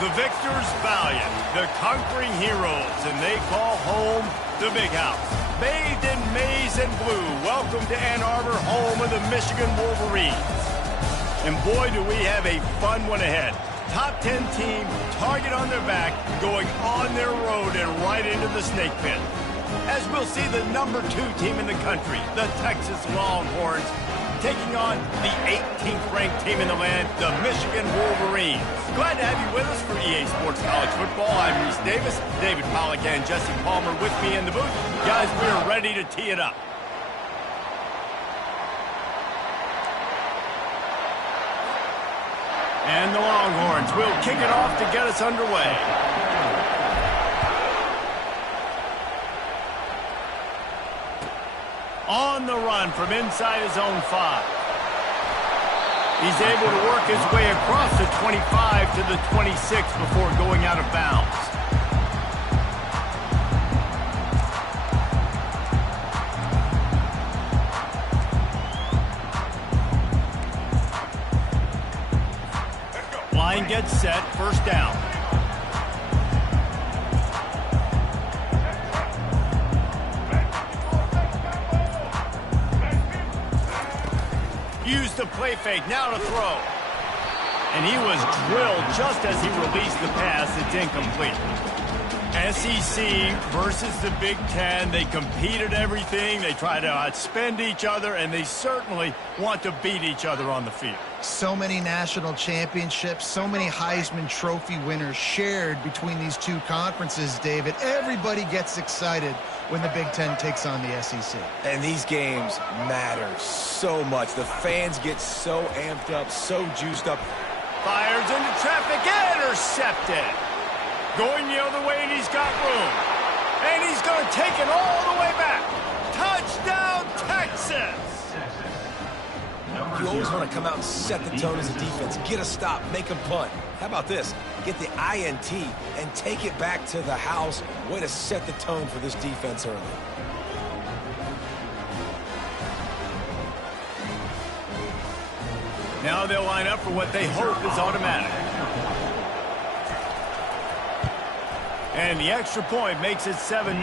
The victors valiant, the conquering heroes, and they call home the Big House. Bathed in maize and blue, welcome to Ann Arbor, home of the Michigan Wolverines. And boy, do we have a fun one ahead. Top 10 team, target on their back, going on their road and right into the snake pit. As we'll see the number 2 team in the country, the Texas Longhorns, taking on the 18th ranked team in the land, the Michigan Wolverines. Glad to have you with us for EA Sports College Football. I'm Reese Davis, David Pollack and Jesse Palmer with me in the booth. Guys, we are ready to tee it up. And the Longhorns will kick it off to get us underway. On the run from inside his own 5. He's able to work his way across the 25 to the 26 before going out of bounds. Line gets set, first down. Use the play fake, now to throw. And he was drilled just as he released the pass. It's incomplete. SEC versus the Big Ten. They compete at everything. They try to outspend each other, and they certainly want to beat each other on the field. So many national championships, so many Heisman Trophy winners shared between these two conferences, David. Everybody gets excited when the Big Ten takes on the SEC. And these games matter so much. The fans get so amped up, so juiced up. Fires into traffic, intercepted. Going the other way, and he's got room. And he's going to take it all the way back. Touchdown, Texas! You always want to come out and set the tone as a defense. Get a stop, make a punt. How about this? Get the INT and take it back to the house. Way to set the tone for this defense early. Now they'll line up for what they hope is automatic. And the extra point makes it 7-0.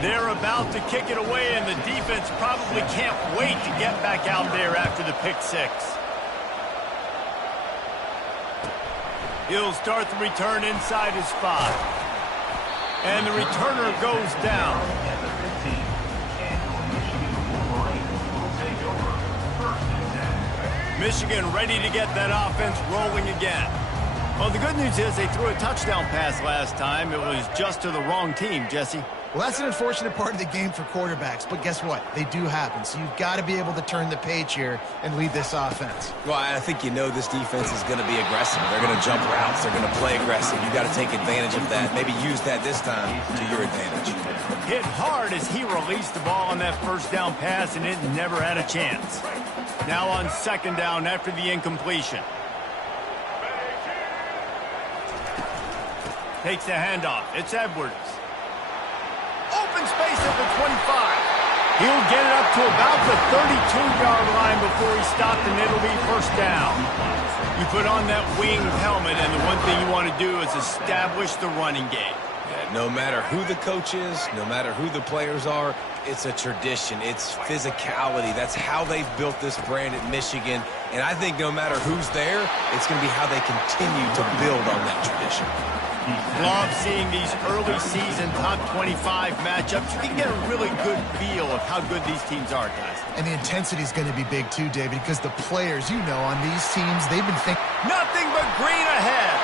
They're about to kick it away, and the defense probably can't wait to get back out there after the pick 6. He'll start the return inside his 5. And the returner goes down. Michigan ready to get that offense rolling again. Well, the good news is they threw a touchdown pass last time. It was just to the wrong team, Jesse. Well, that's an unfortunate part of the game for quarterbacks, but guess what? They do happen, so you've got to be able to turn the page here and lead this offense. Well, I think you know this defense is going to be aggressive. They're going to jump routes. They're going to play aggressive. You've got to take advantage of that. Maybe use that this time to your advantage. Hit hard as he released the ball on that first down pass, and it never had a chance. Now on second down after the incompletion. Takes the handoff. It's Edwards. Open space at the 25. He'll get it up to about the 32-yard line before he stopped, and it'll be first down. You put on that winged helmet, and the one thing you want to do is establish the running game. Yeah, no matter who the coach is, no matter who the players are, it's a tradition. It's physicality. That's how they've built this brand at Michigan. And I think no matter who's there, it's going to be how they continue to build on that tradition. Love seeing these early season top 25 matchups. You can get a really good feel of how good these teams are, guys. And the intensity is going to be big too, David, because the players, you know, on these teams, they've been thinking. Nothing but green ahead.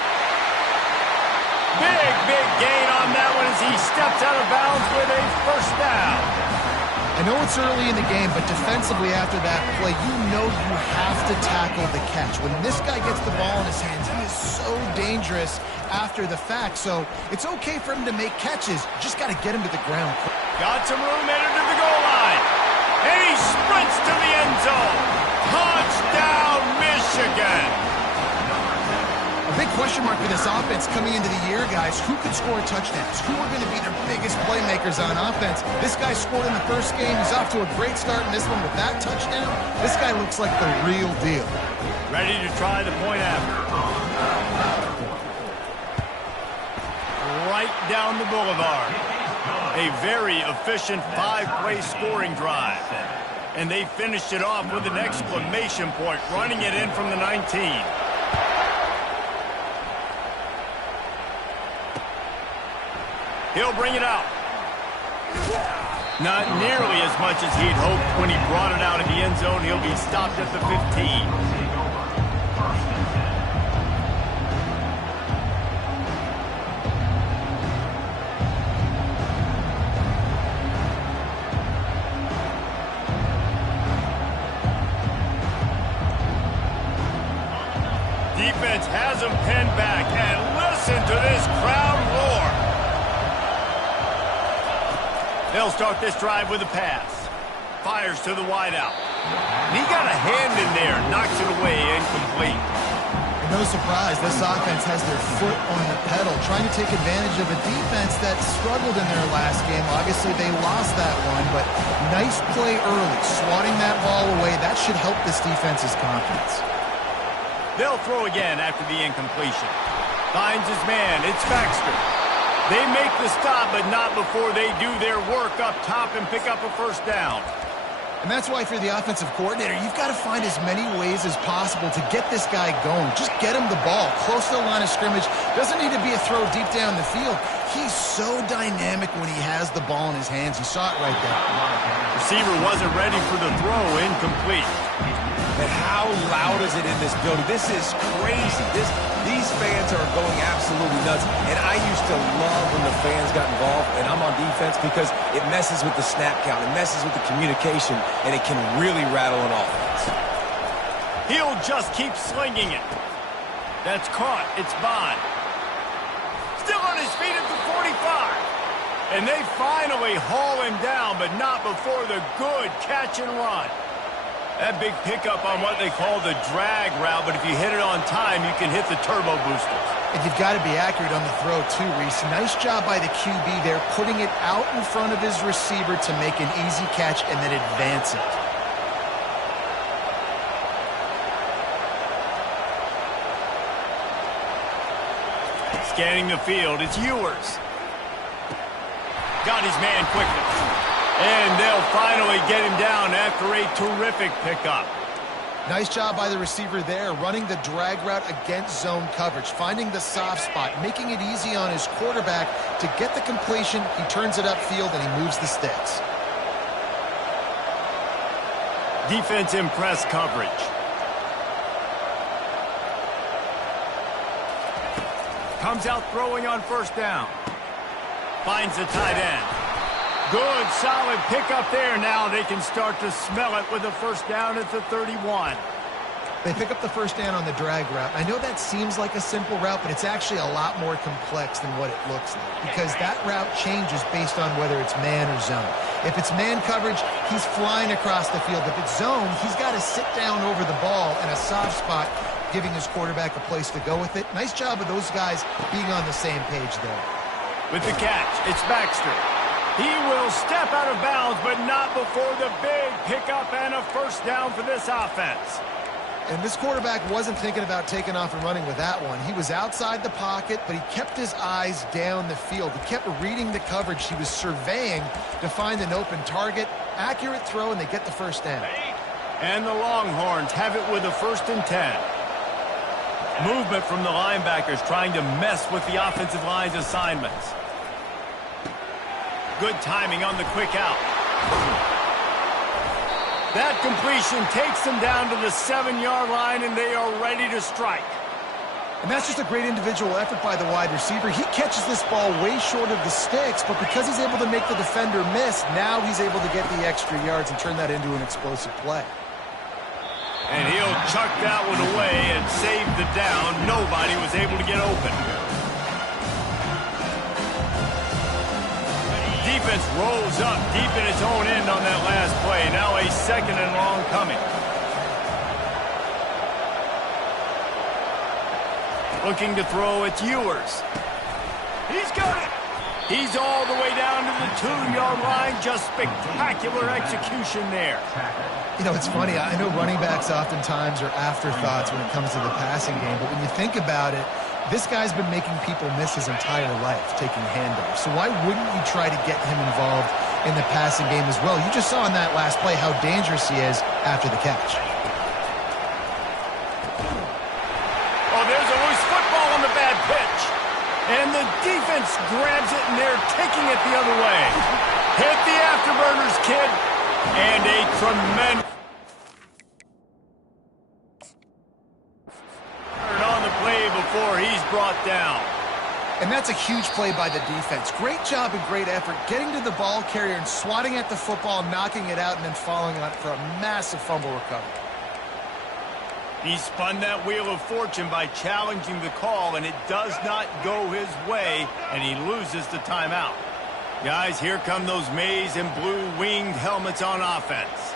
Big gain on that one as he steps out of bounds with a first down. I know it's early in the game, but defensively after that play, you know you have to tackle the catch. When this guy gets the ball in his hands, he is so dangerous after the fact. So it's okay for him to make catches. Just got to get him to the ground. Got some room headed to the goal line. And he sprints to the end zone. Touchdown, Michigan. A big question mark for this offense coming into the year, guys. Who could score touchdowns? Who are going to be their biggest playmakers on offense? This guy scored in the first game. He's off to a great start in this one with that touchdown. This guy looks like the real deal. Ready to try the point after. Right down the boulevard. A very efficient 5-play scoring drive. And they finished it off with an exclamation point, running it in from the 19. He'll bring it out. Not nearly as much as he'd hoped when he brought it out of the end zone. He'll be stopped at the 15. Defense has him pinned back, and listen to this crowd roar. They'll start this drive with a pass. Fires to the wideout. He got a hand in there, knocks it away, incomplete. And no surprise, this offense has their foot on the pedal, trying to take advantage of a defense that struggled in their last game. Obviously, they lost that one, but nice play early, swatting that ball away. That should help this defense's confidence. They'll throw again after the incompletion. Finds his man. It's Baxter. They make the stop, but not before they do their work up top and pick up a first down. And that's why, if you're the offensive coordinator, you've got to find as many ways as possible to get this guy going. Just get him the ball close to the line of scrimmage. Doesn't need to be a throw deep down the field. He's so dynamic when he has the ball in his hands. You saw it right there. Receiver wasn't ready for the throw. Incomplete. But how loud is it in this building? This is crazy. These fans are going absolutely nuts. And I used to love when the fans got involved, and I'm on defense, because it messes with the snap count. It messes with the communication, and it can really rattle an offense. He'll just keep slinging it. That's caught. It's Bond. Still on his feet at the 45. And they finally haul him down, but not before the good catch and run. That big pickup on what they call the drag route, but if you hit it on time, you can hit the turbo boosters. And you've got to be accurate on the throw, too, Reese. Nice job by the QB there, putting it out in front of his receiver to make an easy catch and then advance it. Scanning the field, it's Ewers. Got his man quickly. And they'll finally get him down after a terrific pickup. Nice job by the receiver there, running the drag route against zone coverage, finding the soft spot, making it easy on his quarterback to get the completion. He turns it upfield and he moves the sticks. Defense in press coverage. Comes out throwing on first down. Finds the tight end. Good, solid pickup there. Now they can start to smell it with a first down at the 31. They pick up the first down on the drag route. I know that seems like a simple route, but it's actually a lot more complex than what it looks like, because that route changes based on whether it's man or zone. If it's man coverage, he's flying across the field. If it's zone, he's got to sit down over the ball in a soft spot, giving his quarterback a place to go with it. Nice job of those guys being on the same page there. With the catch, it's Baxter. He will step out of bounds, but not before the big pickup and a first down for this offense. And this quarterback wasn't thinking about taking off and running with that one. He was outside the pocket, but he kept his eyes down the field. He kept reading the coverage. He was surveying to find an open target. Accurate throw, and they get the first down. And the Longhorns have it with a 1st and 10. Movement from the linebackers trying to mess with the offensive line's assignments. Good timing on the quick out. That completion takes them down to the 7-yard line, and they are ready to strike. And that's just a great individual effort by the wide receiver. He catches this ball way short of the sticks, but because he's able to make the defender miss, now he's able to get the extra yards and turn that into an explosive play. And he'll chuck that one away and save the down. Nobody was able to get open. Defense rolls up deep in its own end on that last play. Now a 2nd and long coming. Looking to throw, it's Ewers. He's got it. He's all the way down to the 2-yard line. Just spectacular execution there. You know, it's funny. I know running backs oftentimes are afterthoughts when it comes to the passing game, but when you think about it, this guy's been making people miss his entire life taking handoffs. So why wouldn't you try to get him involved in the passing game as well? You just saw in that last play how dangerous he is after the catch. Oh, there's a loose football on the bad pitch. And the defense grabs it, and they're taking it the other way. Hit the afterburners, kid. And a tremendous on the play before he's brought down. And that's a huge play by the defense. Great job and great effort getting to the ball carrier and swatting at the football, knocking it out, and then following on for a massive fumble recovery. He spun that wheel of fortune by challenging the call, and it does not go his way, and he loses the timeout. Guys, here come those maize and blue winged helmets on offense.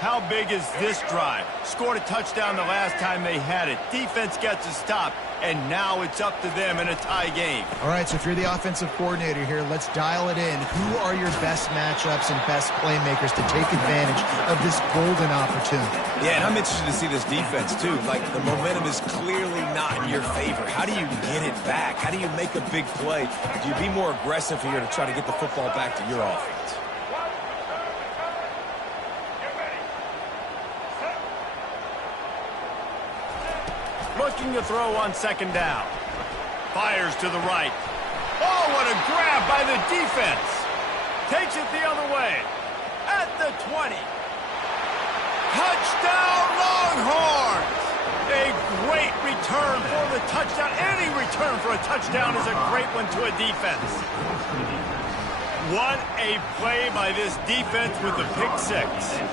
How big is this drive? Scored a touchdown the last time they had it. Defense gets a stop, and now it's up to them in a tie game. All right, so if you're the offensive coordinator here, let's dial it in. Who are your best matchups and best playmakers to take advantage of this golden opportunity? Yeah, and I'm interested to see this defense, too. Like, the momentum is clearly not in your favor. How do you get it back? How do you make a big play? Do you be more aggressive here to try to get the football back to your offense? Looking to throw on second down. Fires to the right. Oh, what a grab by the defense. Takes it the other way. At the 20. Touchdown, Longhorns! A great return for the touchdown. Any return for a touchdown is a great one to a defense. What a play by this defense with the pick six.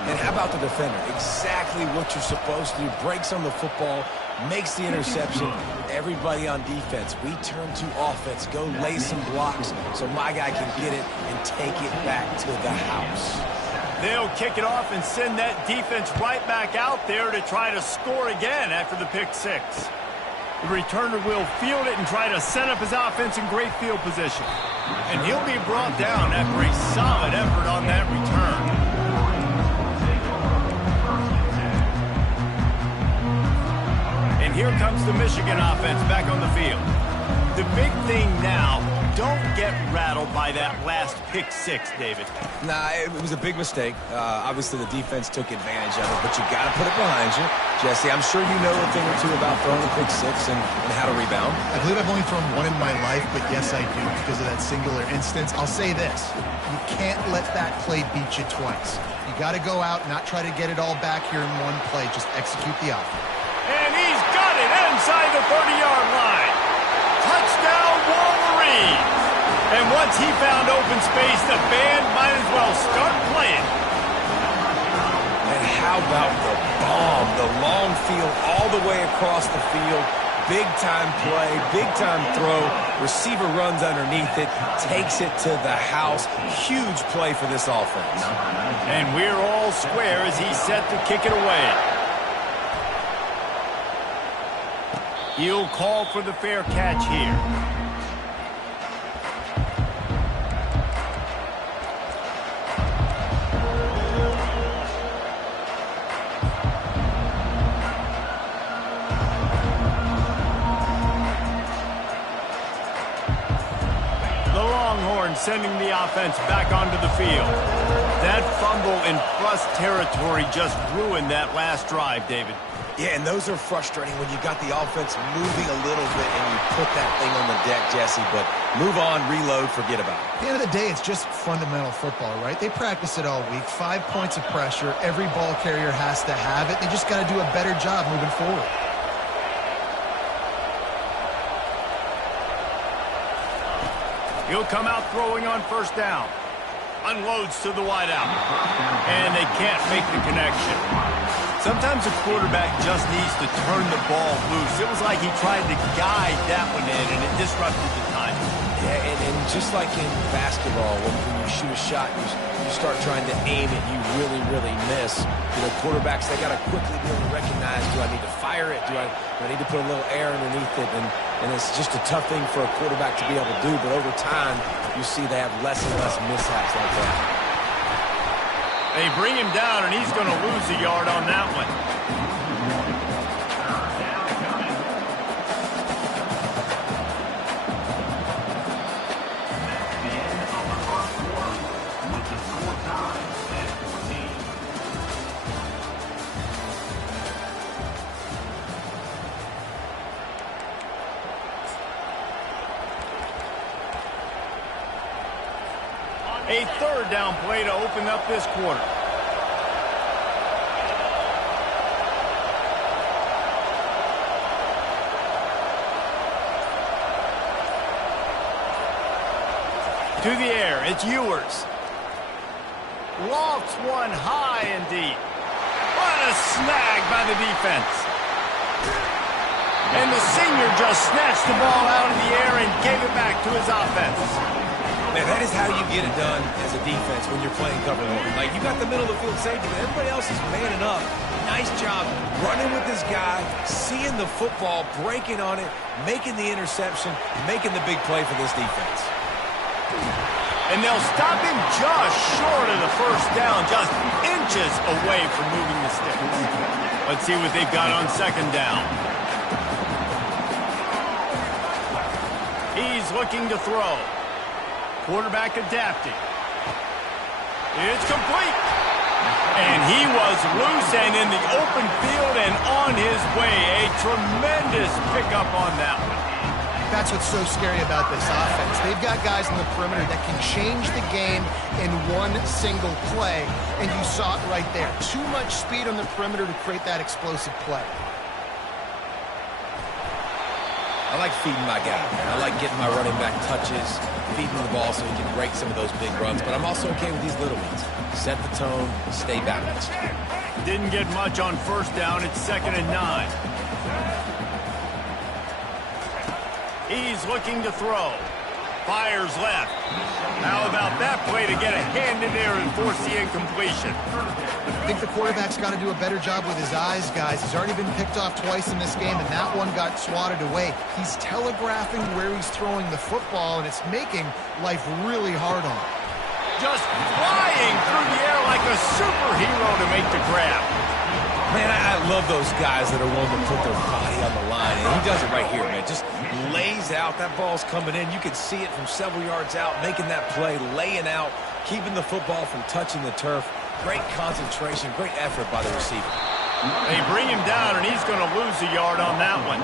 And how about the defender? Exactly what you're supposed to do. Breaks on the football, makes the interception. Everybody on defense, we turn to offense. Go lay some blocks so my guy can get it and take it back to the house. They'll kick it off and send that defense right back out there to try to score again after the pick six. The returner will field it and try to set up his offense in great field position. And he'll be brought down after a solid effort on that return. And here comes the Michigan offense back on the field. The big thing now, don't get rattled by that last pick six, David. Nah, it was a big mistake. Obviously, the defense took advantage of it, but you got to put it behind you. Jesse, I'm sure you know a thing or two about throwing a pick six and how to rebound. I believe I've only thrown one in my life, but yes, I do because of that singular instance. I'll say this. You can't let that play beat you twice. You got to go out, not try to get it all back here in one play. Just execute the offense. And he's got it inside the 30-yard line. Touchdown, Wolverines! And once he found open space, the band might as well start playing. And how about the bomb? The long field all the way across the field. Big-time play, big-time throw. Receiver runs underneath it, takes it to the house. Huge play for this offense. And we're all square as he's set to kick it away. He'll call for the fair catch here. Sending the offense back onto the field. That fumble in plus territory just ruined that last drive, David. Yeah, and those are frustrating when you got the offense moving a little bit and you put that thing on the deck, Jesse, but move on, reload, forget about it. At the end of the day, it's just fundamental football, right? They practice it all week. 5 points of pressure. Every ball carrier has to have it. They just got to do a better job moving forward. He'll come out throwing on first down. Unloads to the wideout. And they can't make the connection. Sometimes a quarterback just needs to turn the ball loose. It was like he tried to guide that one in, and it disrupted the timing. Yeah, and just like in basketball, when you shoot a shot, you start trying to aim it, you really miss. You know, quarterbacks, they got to quickly be able to recognize, do I need to fire it? Do I need to put a little air underneath it? And it's just a tough thing for a quarterback to be able to do, but over time, you see they have less and less mishaps like that. They bring him down, and he's going to lose a yard on that one. A third down play to open up this quarter. To the air, it's Ewers. Lofts one high and deep. What a snag by the defense. And the senior just snatched the ball out of the air and gave it back to his offense. Man, that is how you get it done as a defense when you're playing cover one. Like, you got the middle of the field safety, but everybody else is manning up. Nice job running with this guy, seeing the football, breaking on it, making the interception, making the big play for this defense. And they'll stop him just short of the first down, just inches away from moving the sticks. Let's see what they've got on second down. He's looking to throw. Quarterback adapting. It's complete. And he was loose and in the open field and on his way. A tremendous pickup on that one. That's what's so scary about this offense. They've got guys in the perimeter that can change the game in one single play, and you saw it right there. Too much speed on the perimeter to create that explosive play. I like feeding my guy. I like getting my running back touches, feeding the ball so he can break some of those big runs, but I'm also okay with these little ones. Set the tone, stay balanced. Didn't get much on first down. It's 2nd and 9. He's looking to throw. Fires left. How about that play to get a hand in there and force the incompletion? I think the quarterback's got to do a better job with his eyes, guys. He's already been picked off twice in this game, and that one got swatted away. He's telegraphing where he's throwing the football, and it's making life really hard on him. Just flying through the air like a superhero to make the grab. Man, I love those guys that are willing to put their body on the line, and he does it right here, man. Just lays out. That ball's coming in. You can see it from several yards out, making that play, laying out, keeping the football from touching the turf. Great concentration, great effort by the receiver. They bring him down, and he's going to lose a yard on that one.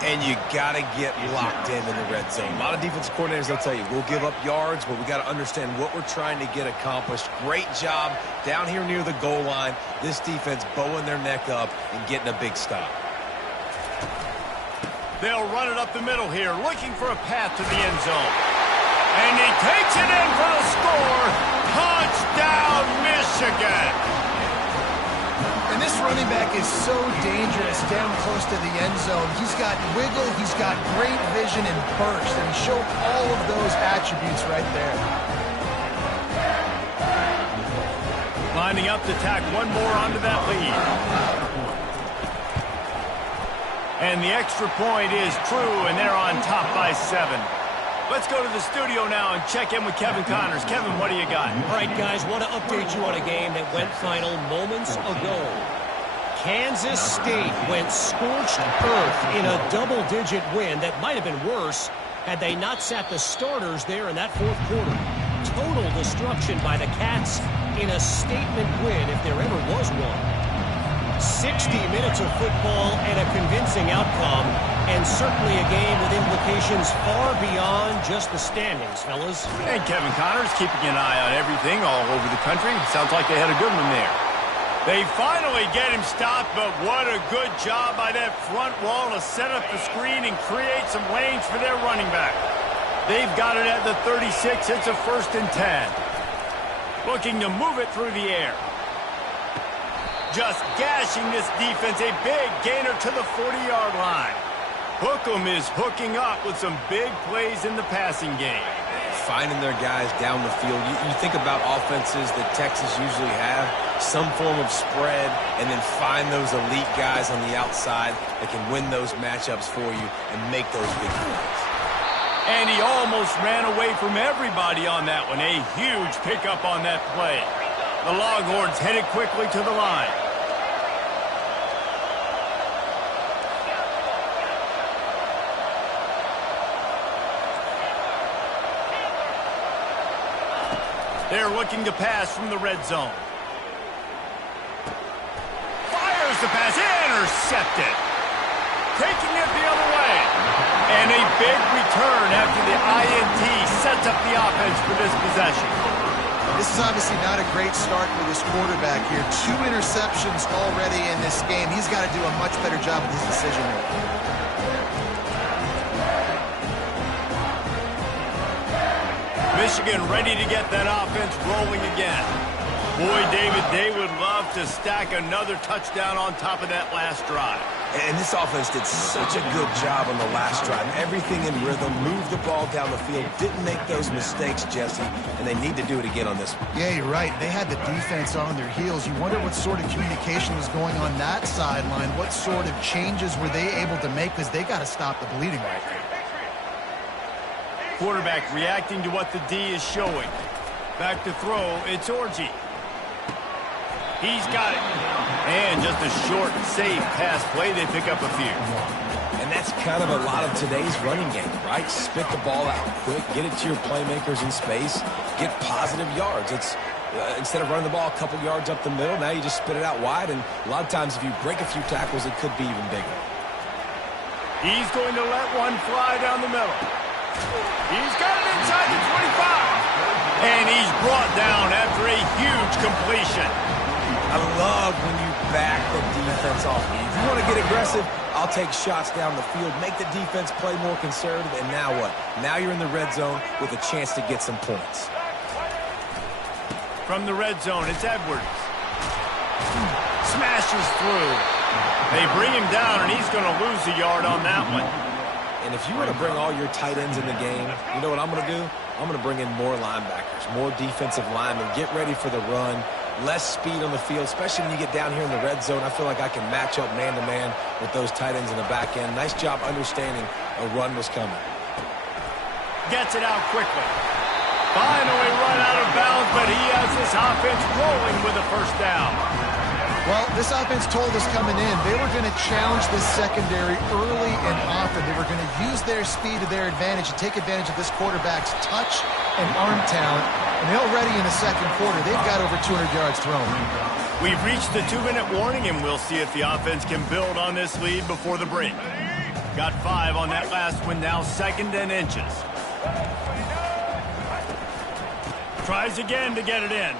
And you got to get locked in the red zone. A lot of defensive coordinators, they'll tell you, we'll give up yards, but we got to understand what we're trying to get accomplished. Great job down here near the goal line. This defense bowing their neck up and getting a big stop. They'll run it up the middle here, looking for a path to the end zone. And he takes it in for the score. Touchdown, Michigan. And this running back is so dangerous down close to the end zone. He's got wiggle, he's got great vision and burst, and he showed all of those attributes right there. Lining up to tack one more onto that lead. And the extra point is true, and they're on top by 7. Let's go to the studio now and check in with Kevin Connors. Kevin, what do you got? All right, guys, want to update you on a game that went final moments ago. Kansas State went scorched earth in a double-digit win that might have been worse had they not sat the starters there in that fourth quarter. Total destruction by the Cats in a statement win if there ever was one. 60 minutes of football and a convincing outcome, and certainly a game with implications far beyond just the standings, fellas. And Kevin Connors keeping an eye on everything all over the country. Sounds like they had a good one there. They finally get him stopped, but what a good job by that front wall to set up the screen and create some lanes for their running back. They've got it at the 36. It's a 1st and 10. Looking to move it through the air. Just gashing this defense, a big gainer to the 40-yard line. Hookem is hooking up with some big plays in the passing game. Finding their guys down the field. You think about offenses that Texas usually have, some form of spread, and then find those elite guys on the outside that can win those matchups for you and make those big plays. And he almost ran away from everybody on that one. A huge pickup on that play. The Longhorns headed quickly to the line. They're looking to pass from the red zone. Fires the pass, intercepted. Taking it the other way. And a big return after the INT sets up the offense for this possession. This is obviously not a great start for this quarterback here. 2 interceptions already in this game. He's got to do a much better job with his decision making. Michigan ready to get that offense rolling again. Boy, David, they would love to stack another touchdown on top of that last drive. And this offense did such a good job on the last drive. Everything in rhythm, moved the ball down the field, didn't make those mistakes, Jesse, and they need to do it again on this one. Yeah, you're right. They had the defense on their heels. You wonder what sort of communication was going on that sideline. What sort of changes were they able to make, because they got to stop the bleeding right there. Quarterback reacting to what the D is showing. Back to throw, it's Orji. He's got it. And just a short, safe pass play. They pick up a few. And that's kind of a lot of today's running game, right? Spit the ball out quick, get it to your playmakers in space, get positive yards. It's instead of running the ball a couple yards up the middle, now you just spit it out wide. And a lot of times if you break a few tackles, it could be even bigger. He's going to let one fly down the middle. He's got it inside the 25. And he's brought down after a huge completion. I love when you back the defense off me. If you want to get aggressive, I'll take shots down the field, make the defense play more conservative, and now what? Now you're in the red zone with a chance to get some points. From the red zone, it's Edwards. Smashes through. They bring him down, and he's going to lose a yard on that one. And if you want to bring all your tight ends in the game, you know what I'm going to do? I'm going to bring in more linebackers, more defensive linemen, get ready for the run, less speed on the field, especially when you get down here in the red zone. I feel like I can match up man-to-man with those tight ends in the back end. Nice job understanding a run was coming. Gets it out quickly. Finally run out of bounds, but he has this offense rolling with a first down. Well, this offense told us coming in they were going to challenge this secondary early and often. They were going to use their speed to their advantage and take advantage of this quarterback's touch and arm talent. And already in the second quarter, they've got over 200 yards thrown. We've reached the 2-minute warning, and we'll see if the offense can build on this lead before the break. Got 5 on that last one, now 2nd and inches. Tries again to get it in.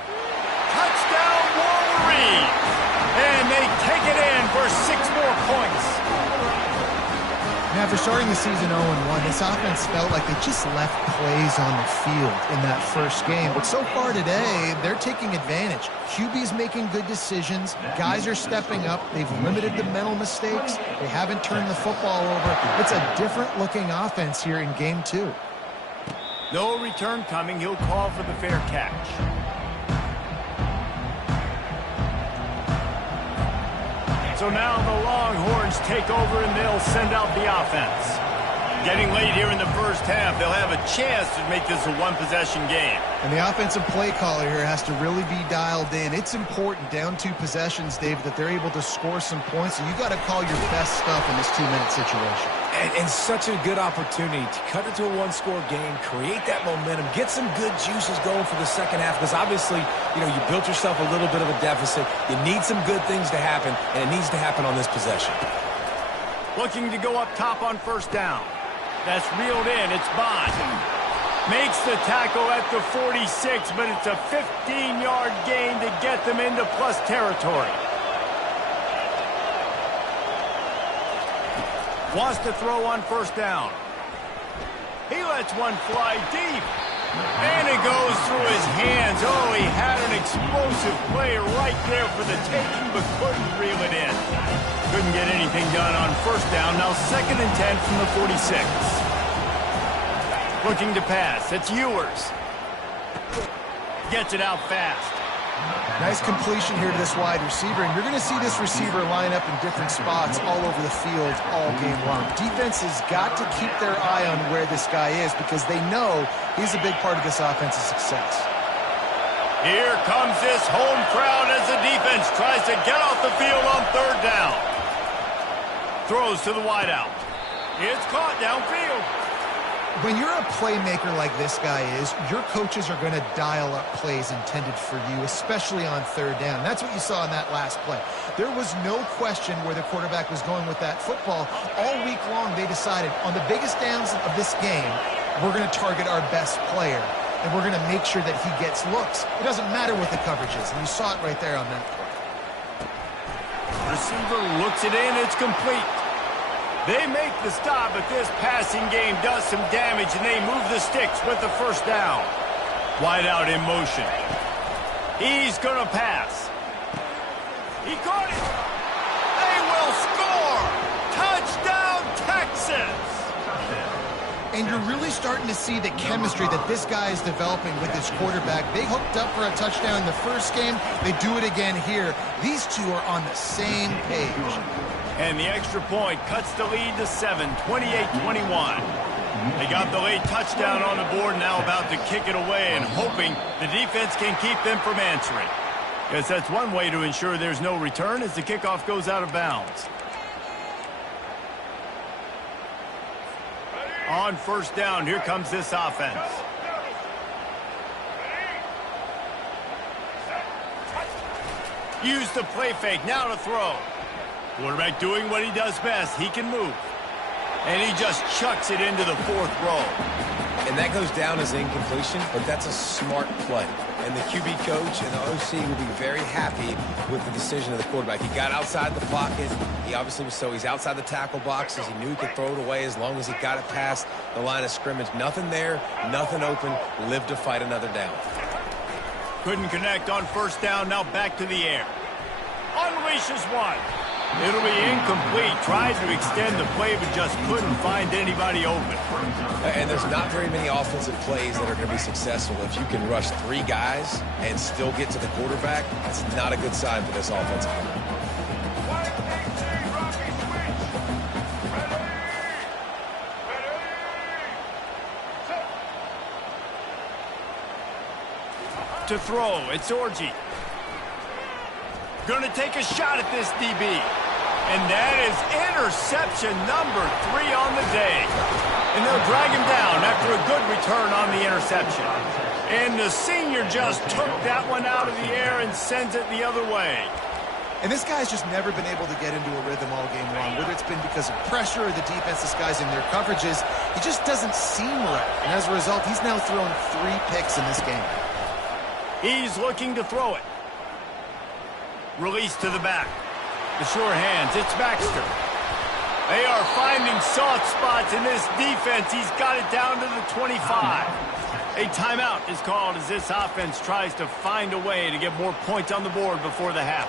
Touchdown, Wolverines! And they take it in for 6 more points. Now, after starting the season 0-1, this offense felt like they just left plays on the field in that first game. But so far today, they're taking advantage. QB's making good decisions. Guys are stepping up. They've limited the mental mistakes. They haven't turned the football over. It's a different-looking offense here in Game 2. No return coming. He'll call for the fair catch. So now the Longhorns take over and they'll send out the offense. Getting late here in the first half, they'll have a chance to make this a one-possession game. And the offensive play caller here has to really be dialed in. It's important, down 2 possessions, David, that they're able to score some points. So you got to call your best stuff in this 2-minute situation. And such a good opportunity to cut it to a 1-score game, create that momentum, get some good juices going for the second half, because obviously, you know, you built yourself a little bit of a deficit. You need some good things to happen, and it needs to happen on this possession. Looking to go up top on first down. That's reeled in. It's Bond. Makes the tackle at the 46, but it's a 15-yard gain to get them into plus territory. Wants to throw on first down. He lets one fly deep. And it goes through his hands. Oh, he had an explosive play right there for the taking, but couldn't reel it in. Couldn't get anything done on first down. Now 2nd and 10 from the 46. Looking to pass. It's Ewers. Gets it out fast. Nice completion here to this wide receiver, and you're going to see this receiver line up in different spots all over the field all game long. Defense has got to keep their eye on where this guy is because they know he's a big part of this offense's success. Here comes this home crowd as the defense tries to get off the field on third down. Throws to the wideout. It's caught downfield. When you're a playmaker like this guy is, your coaches are going to dial up plays intended for you, especially on third down. That's what you saw in that last play. There was no question where the quarterback was going with that football. All week long, they decided on the biggest downs of this game, we're going to target our best player, and we're going to make sure that he gets looks. It doesn't matter what the coverage is, and you saw it right there on that play. Receiver looks it in. It's complete. They make the stop, but this passing game does some damage, and they move the sticks with the first down. Wide out in motion. He's going to pass. He caught it. They will score. Touchdown, Texas. And you're really starting to see the chemistry that this guy is developing with his quarterback. They hooked up for a touchdown in the first game. They do it again here. These two are on the same page. And the extra point cuts the lead to 7, 28-21. They got the late touchdown on the board, now about to kick it away and hoping the defense can keep them from answering. Guess that's one way to ensure there's no return as the kickoff goes out of bounds. On first down, here comes this offense. Use the play fake, now to throw. Quarterback doing what he does best. He can move. And he just chucks it into the fourth row. And that goes down as incompletion, but that's a smart play. And the QB coach and the OC will be very happy with the decision of the quarterback. He got outside the pocket. He obviously was he's outside the tackle boxes. He knew he could throw it away as long as he got it past the line of scrimmage. Nothing there, nothing open. Live to fight another down. Couldn't connect on first down. Now back to the air. Unleashes one. It'll be incomplete. Tried to extend the play, but just couldn't find anybody open. And there's not very many offensive plays that are going to be successful. If you can rush 3 guys and still get to the quarterback, that's not a good sign for this offensive line. To throw, it's Orji. Going to take a shot at this DB. And that is interception number 3 on the day. And they'll drag him down after a good return on the interception. And the senior just took that one out of the air and sends it the other way. And this guy's just never been able to get into a rhythm all game long, whether it's been because of pressure or the defense disguising their coverages. He just doesn't seem right. And as a result, he's now thrown 3 picks in this game. He's looking to throw it. Release to the back. The sure hands, it's Baxter. They are finding soft spots in this defense. He's got it down to the 25. A timeout is called as this offense tries to find a way to get more points on the board before the half.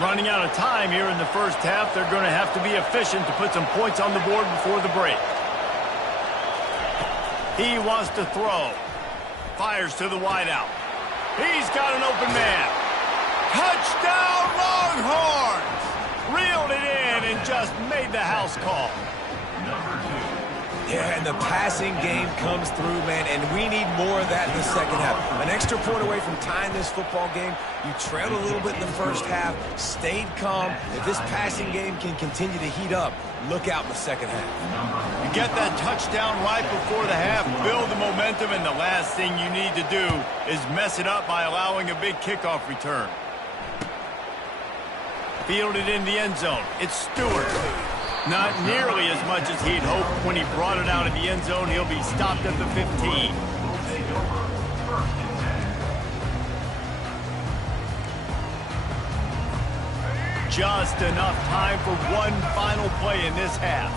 Running out of time here in the first half. They're going to have to be efficient to put some points on the board before the break. He wants to throw. Fires to the wideout. He's got an open man. Touchdown, Longhorns! Reeled it in and just made the house call. Yeah, and the passing game comes through, man, and we need more of that in the second half. An extra point away from tying this football game. You trailed a little bit in the first half, stayed calm. If this passing game can continue to heat up, look out in the second half. You get that touchdown right before the half, build the momentum, and the last thing you need to do is mess it up by allowing a big kickoff return. Fielded in the end zone. It's Stewart. Not nearly as much as he'd hoped. When he brought it out of the end zone, he'll be stopped at the 15. Just enough time for one final play in this half.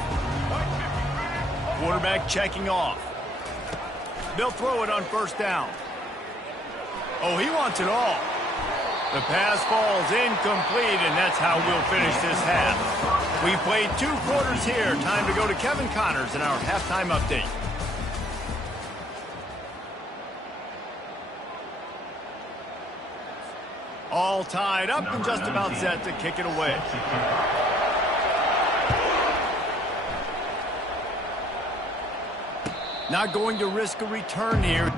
Quarterback checking off. They'll throw it on first down. Oh, he wants it all. The pass falls incomplete, and that's how we'll finish this half. We played 2 quarters here. Time to go to Kevin Connors in our halftime update. All tied up and just about set to kick it away. Not going to risk a return here.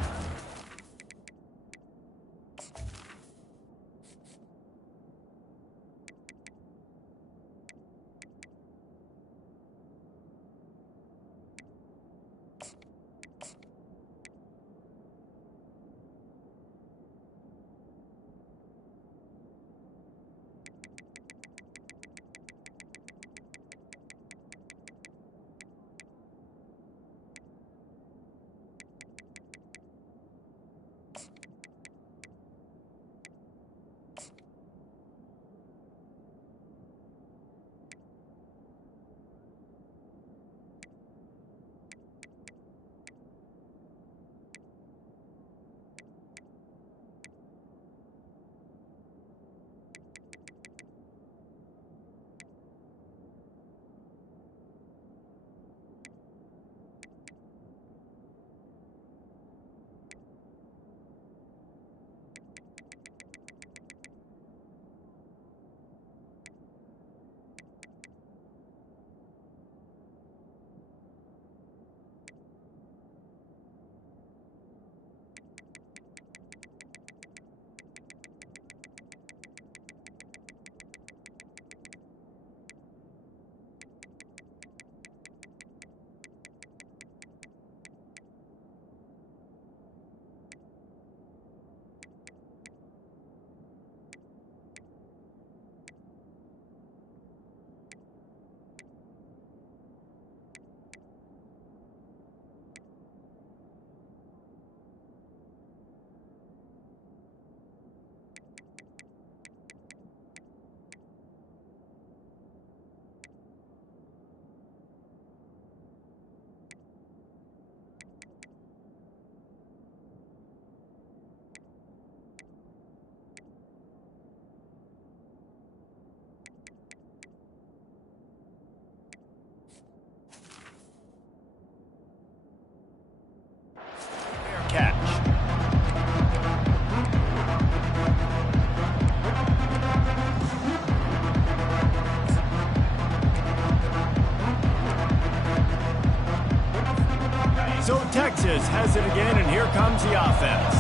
Texas has it again, and here comes the offense.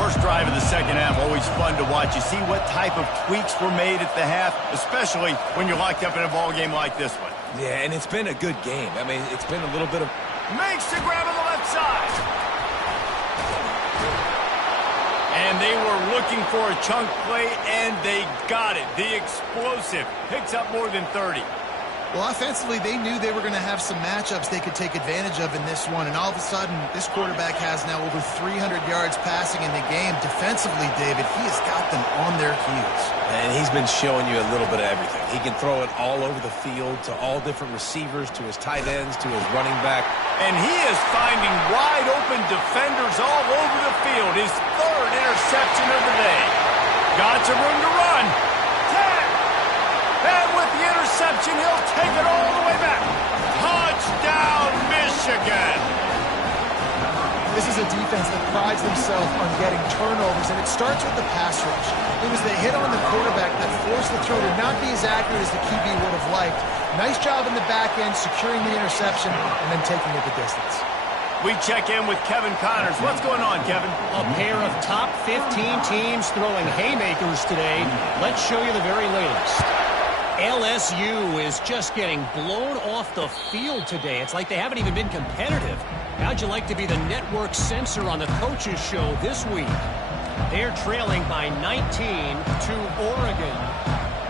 First drive of the second half, always fun to watch. You see what type of tweaks were made at the half, especially when you're locked up in a ball game like this one. Yeah, and it's been a good game. I mean, it's been a little bit of... Makes the grab on the left side. And they were looking for a chunk play, and they got it. The explosive picks up more than 30. Well, offensively, they knew they were going to have some matchups they could take advantage of in this one, and all of a sudden, this quarterback has now over 300 yards passing in the game. Defensively, David, he has got them on their heels. And he's been showing you a little bit of everything. He can throw it all over the field to all different receivers, to his tight ends, to his running back. And he is finding wide-open defenders all over the field. His third interception of the day. Got some room to run. 10. And with the interception, he'll take it all the way back. Touchdown, Michigan. This is a defense that prides themselves on getting turnovers, and it starts with the pass rush. It was the hit on the quarterback that forced the throw to not be as accurate as the QB would have liked. Nice job in the back end, securing the interception, and then taking it the distance. We check in with Kevin Connors. What's going on, Kevin? A pair of top 15 teams throwing haymakers today. Let's show you the very latest. LSU is just getting blown off the field today. It's like they haven't even been competitive. How'd you like to be the network censor on the coaches show this week? They're trailing by 19 to Oregon.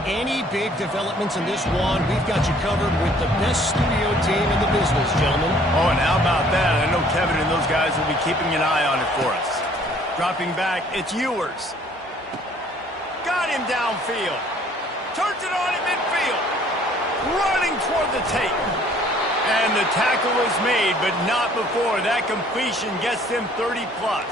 Any big developments in this one, we've got you covered with the best studio team in the business, gentlemen. Oh, and how about that? I know Kevin and those guys will be keeping an eye on it for us. Dropping back, it's Ewers. Got him downfield. Turns it on at midfield. Running toward the tape. And the tackle is made, but not before. That completion gets them 30-plus.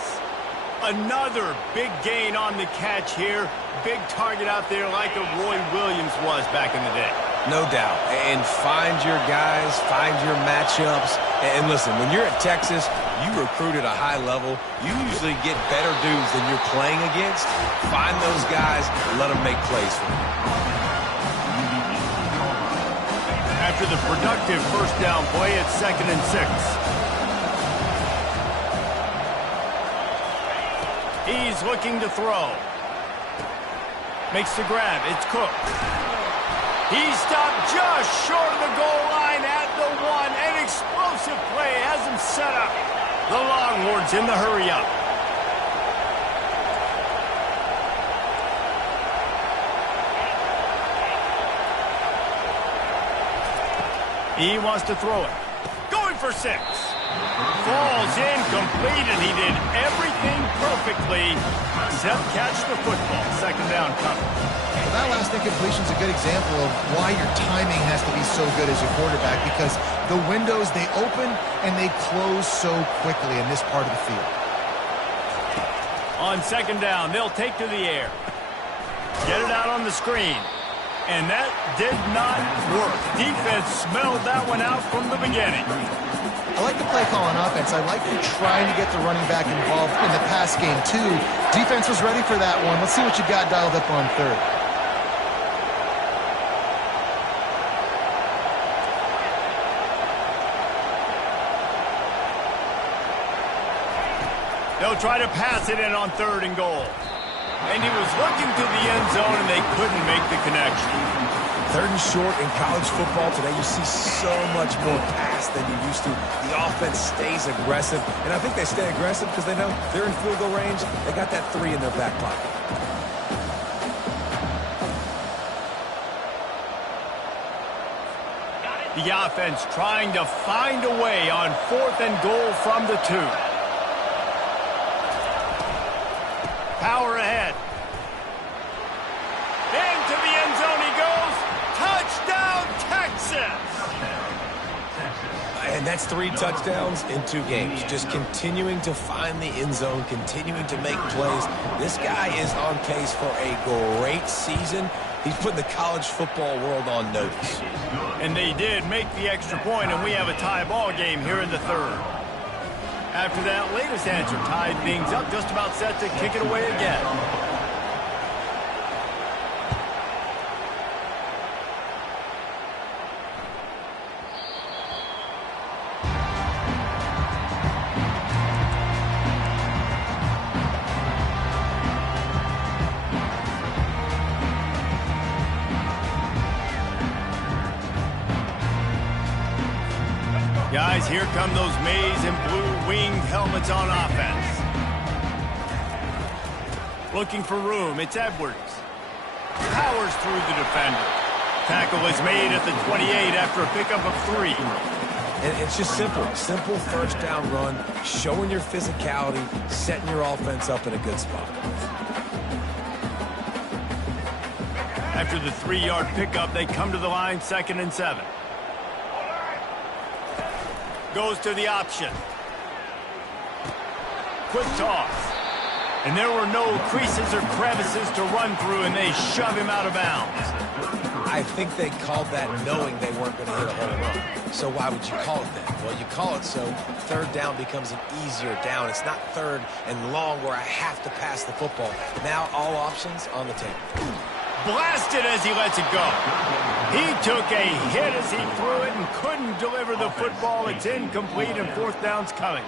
Another big gain on the catch here. Big target out there like a Roy Williams was back in the day. No doubt. And find your guys, find your matchups. And listen, when you're at Texas, you recruit at a high level. You usually get better dudes than you're playing against. Find those guys, let them make plays for you. After the productive first down play, it's 2nd and 6. He's looking to throw. Makes the grab. It's Cook. He stopped just short of the goal line at the 1. An explosive play has him set up. The Longhorns in the hurry-up. He wants to throw it. Going for 6. Falls incomplete, and he did everything perfectly except catch the football. 2nd down cover. Well, that last incompletion is a good example of why your timing has to be so good as a quarterback, because the windows, they open and they close so quickly in this part of the field. On 2nd down, they'll take to the air. Get it out on the screen. And that did not work. Defense smelled that one out from the beginning. I like the play call on offense. I like you trying to get the running back involved in the pass game, too. Defense was ready for that one. Let's see what you got dialed up on 3rd. They'll try to pass it in on 3rd and goal. And he was looking to the end zone, and they couldn't make the connection. 3rd and short in college football today, you see so much more pass than you used to. The offense stays aggressive, and I think they stay aggressive because they know they're in field goal range. They got that 3 in their back pocket. The offense trying to find a way on 4th and goal from the 2. Power ahead. Into the end zone he goes. Touchdown, Texas! And that's 3 touchdowns in 2 games. Just continuing to find the end zone, continuing to make plays. This guy is on pace for a great season. He's putting the college football world on notice. And they did make the extra point, and we have a tie ball game here in the 3rd. After that latest answer tied things up, just about set to kick it away again. guys, here come those maize and blue winged helmets on offense. Looking for room, it's Edwards. Powers through the defender. Tackle is made at the 28 after a pickup of 3. And it's just simple first down run, showing your physicality, setting your offense up in a good spot. After the 3-yard pickup, they come to the line 2nd and 7. Goes to the option. Quick toss. And there were no creases or crevices to run through, and they shove him out of bounds. I think they called that knowing they weren't going to hit a home run. So why would you call it that? Well, you call it so third down becomes an easier down. It's not third and long where I have to pass the football. Now all options on the table. Blasted as he lets it go. He took a hit as he threw it and couldn't deliver the football. It's incomplete, and 4th down's coming.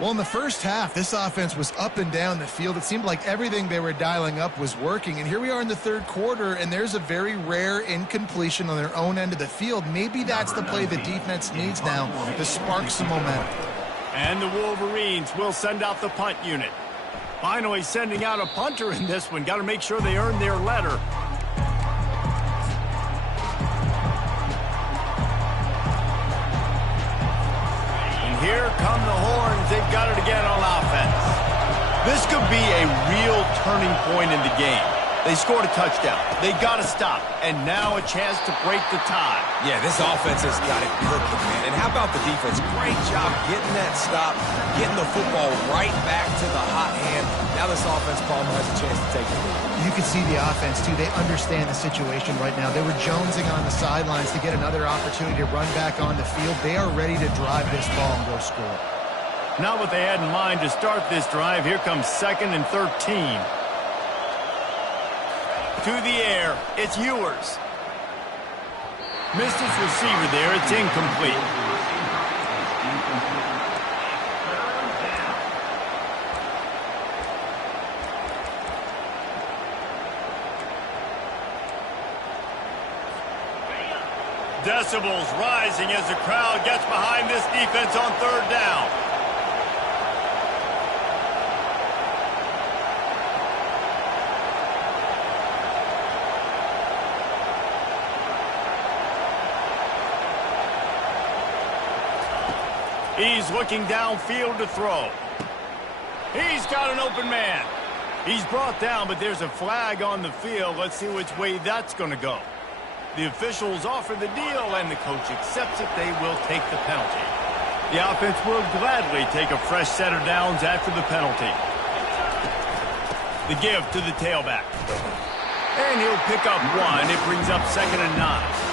Well, in the first half, this offense was up and down the field. It seemed like everything they were dialing up was working. And here we are in the 3rd quarter, and there's a very rare incompletion on their own end of the field. Maybe that's the play the defense needs now to spark some momentum. And the Wolverines will send out the punt unit. Finally sending out a punter in this one. Got to make sure they earn their letter. Here come the horns. They've got it again on offense. This could be a real turning point in the game. They scored a touchdown. They got to stop. And now a chance to break the tie. Yeah, this offense has got it cooking, man. And how about the defense? Great job getting that stop, getting the football right back to the hot hand. Now this offense, Palmer, has a chance to take the lead. You can see the offense, too. They understand the situation right now. They were jonesing on the sidelines to get another opportunity to run back on the field. They are ready to drive this ball and go score. Not what they had in mind to start this drive. Here comes 2nd and 13. To the air, it's Ewers. Missed his receiver there, it's incomplete. Decibels rising as the crowd gets behind this defense on 3rd down. He's looking downfield to throw. He's got an open man. He's brought down, but there's a flag on the field. Let's see which way that's going to go. The officials offer the deal, and the coach accepts it. They will take the penalty. The offense will gladly take a fresh set of downs after the penalty. The give to the tailback. And he'll pick up 1. It brings up 2nd and 9.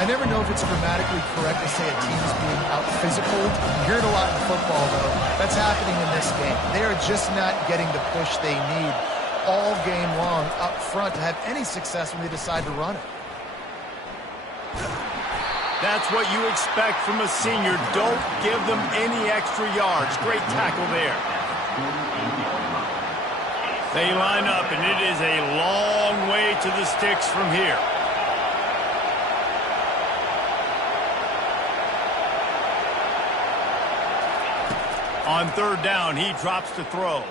I never know if it's grammatically correct to say a team is being out-physical. You hear it a lot in football, though. That's happening in this game. They are just not getting the push they need all game long up front to have any success when they decide to run it. That's what you expect from a senior. Don't give them any extra yards. Great tackle there. They line up, and it is a long way to the sticks from here. On 3rd down, he drops to throw.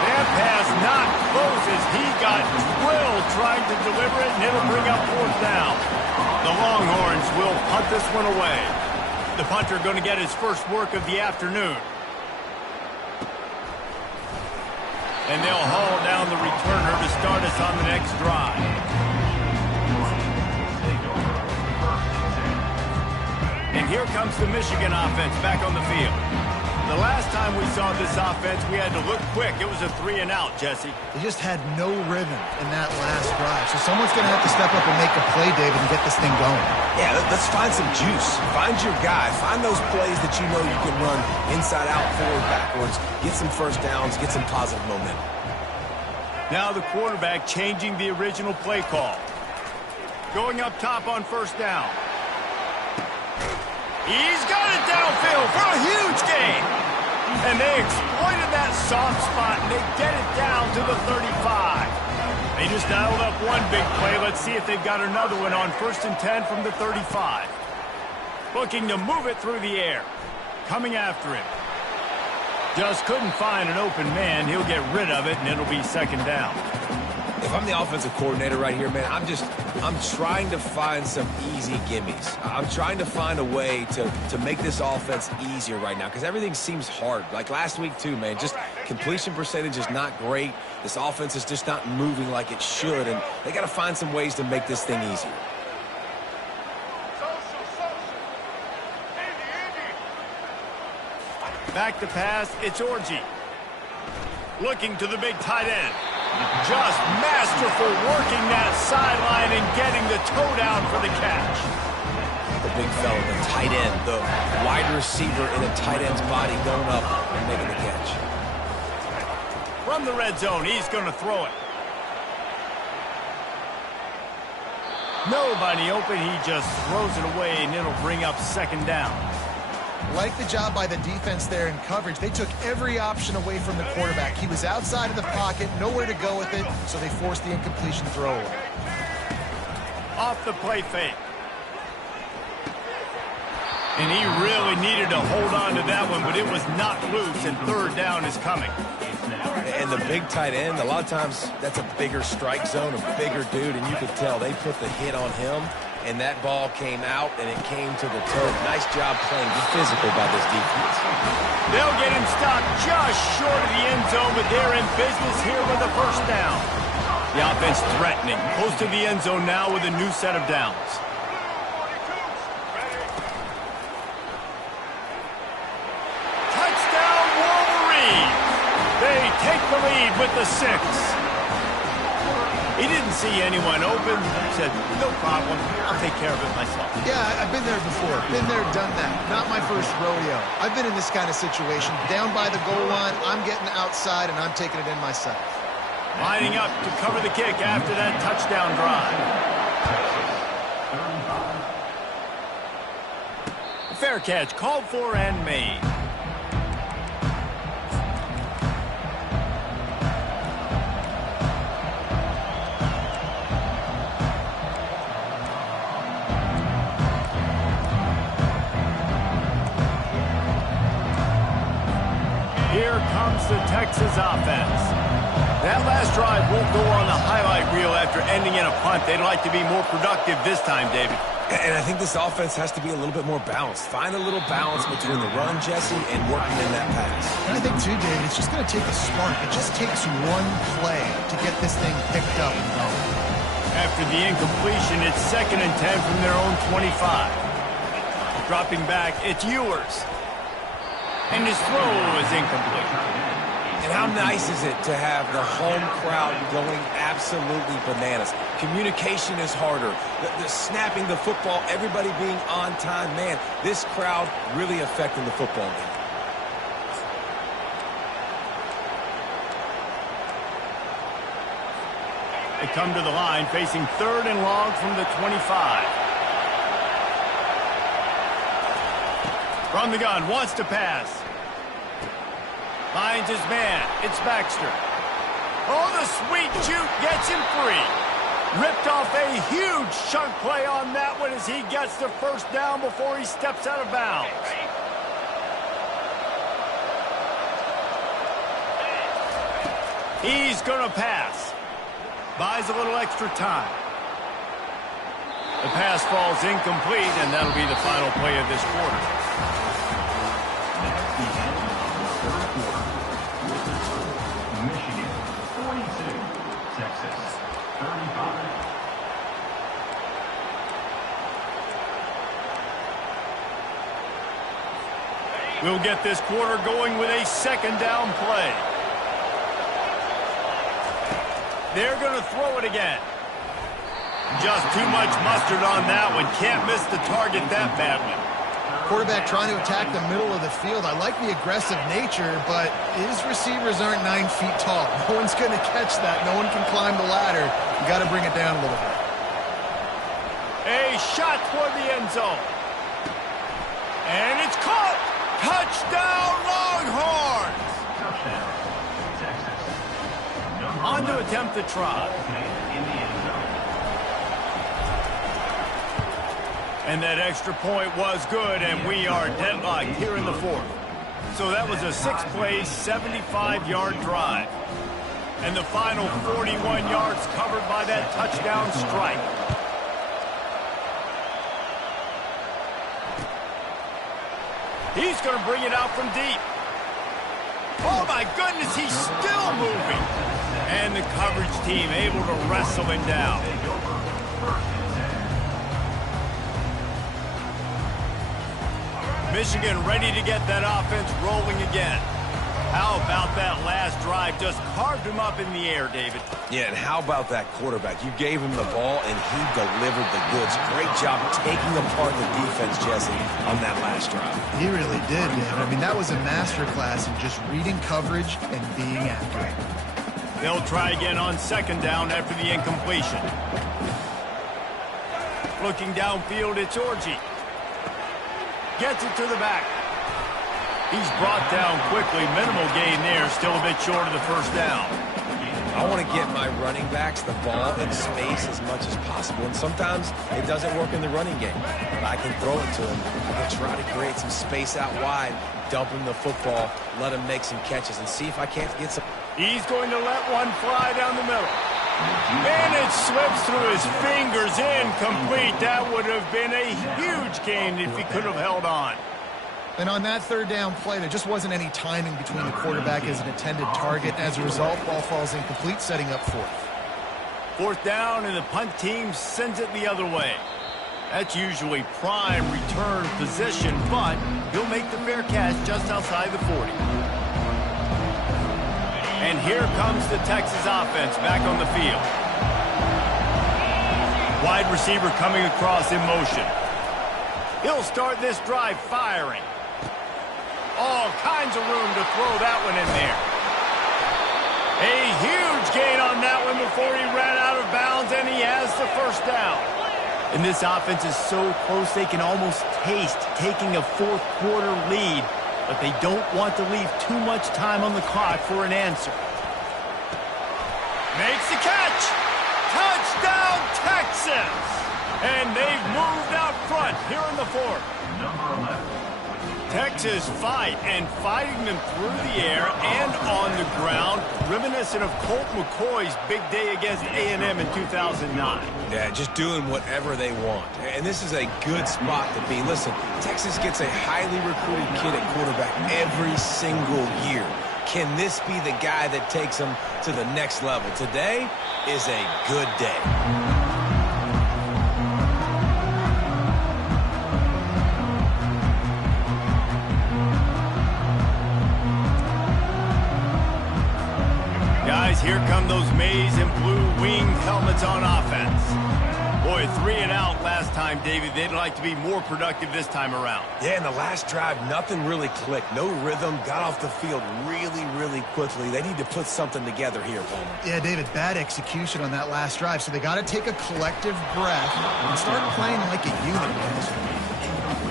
That pass not close as he got drilled trying to deliver it, and it'll bring up 4th down. The Longhorns will punt this one away. The punter going to get his first work of the afternoon. And they'll haul down the returner to start us on the next drive. And here comes the Michigan offense back on the field. The last time we saw this offense, we had to look quick. It was a 3-and-out, Jesse. They just had no rhythm in that last drive. So someone's going to have to step up and make a play, David, and get this thing going. Yeah, let's find some juice. Find your guy. Find those plays that you know you can run inside out, forward, backwards. Get some first downs. Get some positive momentum. Now the quarterback changing the original play call. Going up top on 1st down. He's got it downfield for a huge gain. And they exploited that soft spot, and they get it down to the 35. They just dialed up one big play. Let's see if they've got another one on 1st and 10 from the 35. Looking to move it through the air. Coming after him. Just couldn't find an open man. He'll get rid of it, and it'll be second down. If I'm the offensive coordinator right here, man, I'm trying to find some easy gimmies. I'm trying to find a way to make this offense easier right now because everything seems hard. Like last week, too, man, just completion percentage is not great. This offense is just not moving like it should, and they got to find some ways to make this thing easier. Back to pass, it's Orji. Looking to the big tight end. Just masterful working that sideline and getting the toe down for the catch. The big fella, the tight end, the wide receiver in a tight end's body going up and making the catch. From the red zone, he's going to throw it. Nobody open, he just throws it away, and it'll bring up second down. Like the job by the defense there in coverage. They took every option away from the quarterback. He was outside of the pocket, nowhere to go with it, so they forced the incompletion throw away. Off the play fake. And he really needed to hold on to that one, but it was not loose, and third down is coming. And the big tight end, a lot of times that's a bigger strike zone, a bigger dude, and you could tell they put the hit on him. And that ball came out, and it came to the toe. Nice job playing physical by this defense. They'll get him stopped just short of the end zone, but they're in business here with a first down. The offense threatening, close to the end zone now with a new set of downs. Touchdown, Wolverines! They take the lead with the 6. He didn't see anyone open. He said, no problem. I'll take care of it myself. Yeah, I've been there before. Been there, done that. Not my first rodeo. I've been in this kind of situation. Down by the goal line, I'm getting outside, and I'm taking it in myself. Lining up to cover the kick after that touchdown drive. Fair catch, called for and made. Here comes the Texas offense. That last drive won't go on the highlight reel after ending in a punt. They'd like to be more productive this time, David. And I think this offense has to be a little bit more balanced. Find a little balance between the run, Jesse, and working in that pass. And I think, too, David, it's just going to take a spark. It just takes one play to get this thing picked up and going. After the incompletion, it's 2nd and 10 from their own 25. Dropping back, it's Ewers. And his throw is incomplete. And how nice is it to have the home crowd going absolutely bananas? Communication is harder. The snapping the football, everybody being on time. Man, this crowd really affecting the football game. They come to the line facing 3rd and long from the 25. From the gun, wants to pass. Finds his man. It's Baxter. Oh, the sweet shoot gets him free. Ripped off a huge chunk play on that one as he gets the first down before he steps out of bounds. He's going to pass. Buys a little extra time. The pass falls incomplete, and that'll be the final play of this quarter. Michigan 42, Texas 35. We'll get this quarter going with a 2nd down play. They're going to throw it again. Just too much mustard on that one. Can't miss the target that badly. Quarterback trying to attack the middle of the field. I like the aggressive nature, but his receivers aren't 9 feet tall. No one's going to catch that. No one can climb the ladder. You got to bring it down a little bit. A shot toward the end zone. And it's caught. Touchdown, Longhorns. Touchdown, Texas. On to attempt the try. In the end zone. And that extra point was good, and we are deadlocked here in the fourth. So that was a 6-play, 75-yard drive. And the final 41 yards covered by that touchdown strike. He's going to bring it out from deep. Oh, my goodness, he's still moving. And the coverage team able to wrestle him down. Michigan ready to get that offense rolling again. How about that last drive? Just carved him up in the air, David. Yeah, and how about that quarterback? You gave him the ball, and he delivered the goods. Great job taking apart the defense, Jesse, on that last drive. He really did, David. I mean, that was a masterclass in just reading coverage and being accurate. They'll try again on second down after the incompletion. Looking downfield, it's Orji. Gets it to the back. He's brought down quickly. Minimal gain there. Still a bit short of the first down. I want to get my running backs the ball in space as much as possible. And sometimes it doesn't work in the running game. But I can throw it to him. I can try to create some space out wide, dump him the football, let him make some catches, and see if I can't get some. He's going to let one fly down the middle. And it slips through his fingers, incomplete. That would have been a huge gain if he could have held on. And on that third down play, there just wasn't any timing between the quarterback as an intended target. As a result, ball falls incomplete, setting up fourth. Fourth down, and the punt team sends it the other way. That's usually prime return position, but he'll make the fair catch just outside the 40. And here comes the Texas offense back on the field. Wide receiver coming across in motion. He'll start this drive firing. All kinds of room to throw that one in there. A huge gain on that one before he ran out of bounds, and he has the first down. And this offense is so close they can almost taste taking a fourth quarter lead, but they don't want to leave too much time on the clock for an answer. Makes the catch. Touchdown, Texas. And they've moved out front here in the fourth. Number 11. Texas fighting them through the air and on the ground, reminiscent of Colt McCoy's big day against A&M in 2009. Yeah, just doing whatever they want. And this is a good spot to be. Listen, Texas gets a highly recruited kid at quarterback every single year. Can this be the guy that takes them to the next level? Today is a good day. Guys, here come those maize and blue winged helmets on offense. Boy, 3 and out last time, David. They'd like to be more productive this time around. Yeah, in the last drive, nothing really clicked. No rhythm, got off the field really, really quickly. They need to put something together here, Palmer. Yeah, David, bad execution on that last drive, so they got to take a collective breath and start playing like a unit.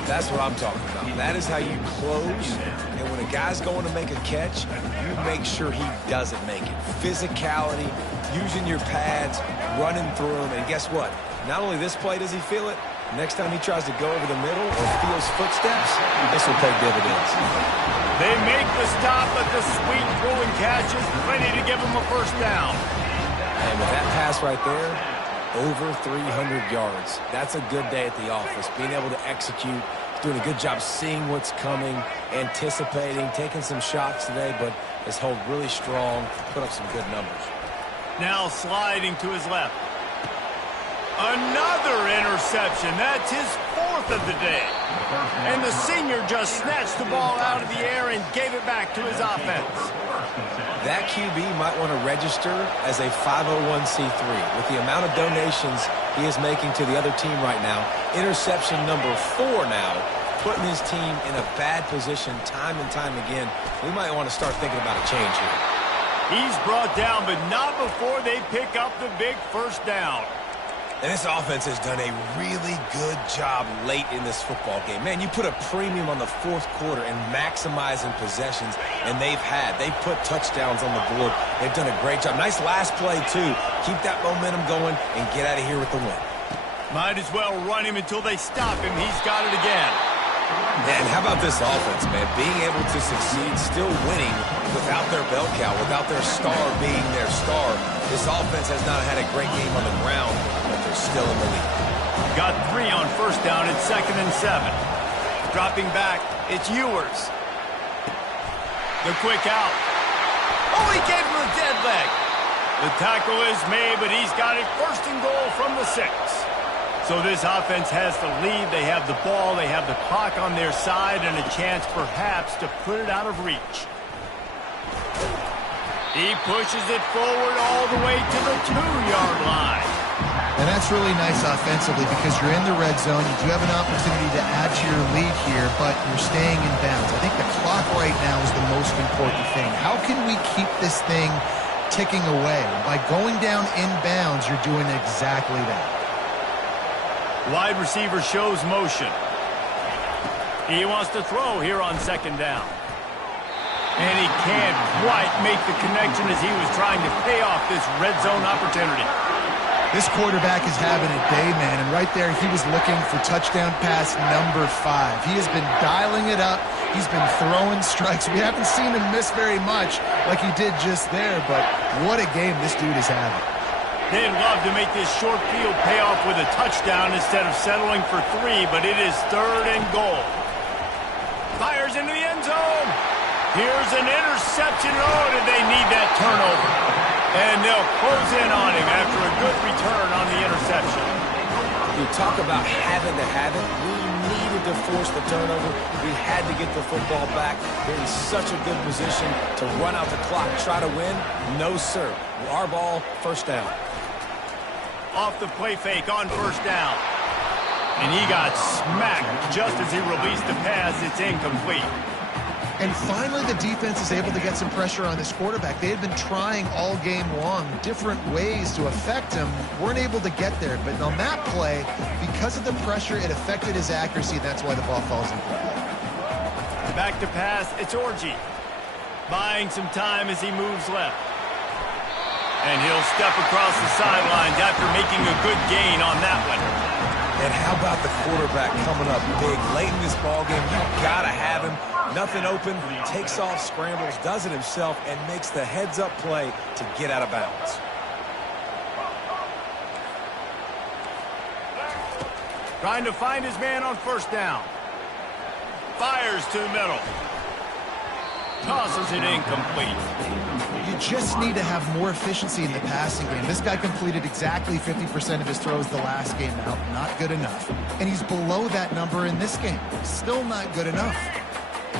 That's what I'm talking about. That is how you close. And when a guy's going to make a catch, you make sure he doesn't make it. Physicality, using your pads, running through them. And guess what? Not only this play does he feel it, next time he tries to go over the middle or feels footsteps, this will pay dividends. They make the stop, but the sweet throwing catch is ready to give him a first down. And with that pass right there, over 300 yards. That's a good day at the office. Being able to execute, doing a good job seeing what's coming, anticipating, taking some shots today, but has held really strong, put up some good numbers. Now sliding to his left. Another interception. That's his fourth of the day. And the senior just snatched the ball out of the air and gave it back to his offense. That QB might want to register as a 501c3. With the amount of donations he is making to the other team right now, interception number 4 now, putting his team in a bad position time and time again. We might want to start thinking about a change here. He's brought down, but not before they pick up the big first down. And this offense has done a really good job late in this football game. Man, you put a premium on the fourth quarter and maximizing possessions, and they've put touchdowns on the board. They've done a great job. Nice last play, too. Keep that momentum going and get out of here with the win. Might as well run him until they stop him. He's got it again. And how about this offense, man? Being able to succeed, still winning without their bell cow, without their star being their star. This offense has not had a great game on the ground, but they're still in the lead. Got 3 on first down. It's 2nd and 7. Dropping back, it's Ewers. The quick out. Oh, he gave him a dead leg. The tackle is made, but he's got it 1st and goal from the 6. So this offense has the lead. They have the ball. They have the clock on their side and a chance perhaps to put it out of reach. He pushes it forward all the way to the 2-yard line. And that's really nice offensively because you're in the red zone. You do have an opportunity to add to your lead here, but you're staying in bounds. I think the clock right now is the most important thing. How can we keep this thing ticking away? By going down in bounds, you're doing exactly that. Wide receiver shows motion. He wants to throw here on 2nd down. And he can't quite make the connection as he was trying to pay off this red zone opportunity. This quarterback is having a day, man, and right there he was looking for touchdown pass number 5. He has been dialing it up. He's been throwing strikes. We haven't seen him miss very much like he did just there, but what a game this dude is having. They'd love to make this short field pay off with a touchdown instead of settling for 3, but it is 3rd and goal. Fires into the end zone. Here's an interception. Oh, did they need that turnover? And they'll close in on him after a good return on the interception. You talk about having to have it. We needed to force the turnover. We had to get the football back. They're in such a good position to run out the clock, try to win. No, sir. Our ball, 1st down. Off the play fake on 1st down. And he got smacked just as he released the pass. It's incomplete. And finally, the defense is able to get some pressure on this quarterback. They had been trying all game long different ways to affect him. Weren't able to get there. But on that play, because of the pressure, it affected his accuracy. That's why the ball falls incomplete. Back to pass. It's Orji. Buying some time as he moves left. And he'll step across the sidelines after making a good gain on that one. And how about the quarterback coming up big late in this ballgame? You got to have him. Nothing open, takes off, scrambles, does it himself, and makes the heads-up play to get out of bounds. Trying to find his man on 1st down. Fires to the middle. Tosses it incomplete. You just need to have more efficiency in the passing game. This guy completed exactly 50% of his throws the last game out. Not good enough. And he's below that number in this game. Still not good enough.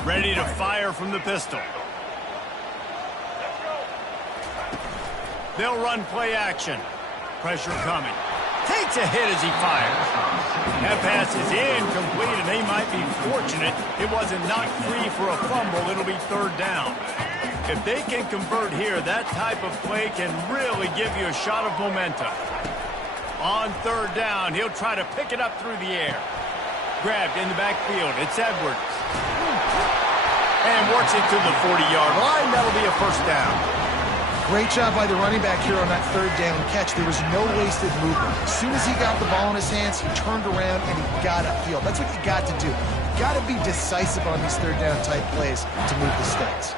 Ready to fire from the pistol. They'll run play action. Pressure coming. Takes a hit as he fires. That pass is incomplete, and they might be fortunate it wasn't knocked free for a fumble. It'll be 3rd down. If they can convert here, that type of play can really give you a shot of momentum. On 3rd down, he'll try to pick it up through the air. Grabbed in the backfield. It's Edwards. And works it to the 40-yard line. That'll be a 1st down. Great job by the running back here on that 3rd down catch. There was no wasted movement. As soon as he got the ball in his hands, he turned around and he got upfield. That's what you got to do. You got to be decisive on these 3rd down type plays to move the sticks.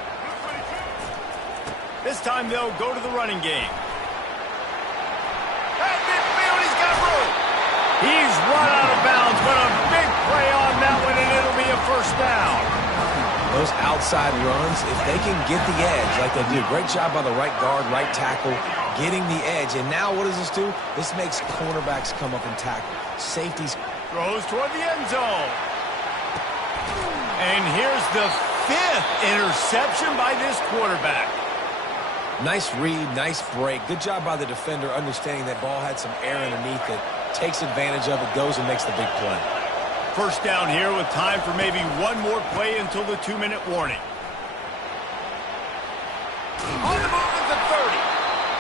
This time they'll go to the running game. At midfield, he's got room. He's run out of bounds, but a big play on that one, and it'll be a 1st down. Those outside runs, if they can get the edge like they do, great job by the right guard, right tackle, getting the edge. And now what does this do? This makes cornerbacks come up and tackle. Safeties. Throws toward the end zone. And here's the 5th interception by this quarterback. Nice read, nice break. Good job by the defender understanding that ball had some air underneath it. Takes advantage of it, goes and makes the big play. 1st down here with time for maybe one more play until the 2-minute warning. On the move at the 30.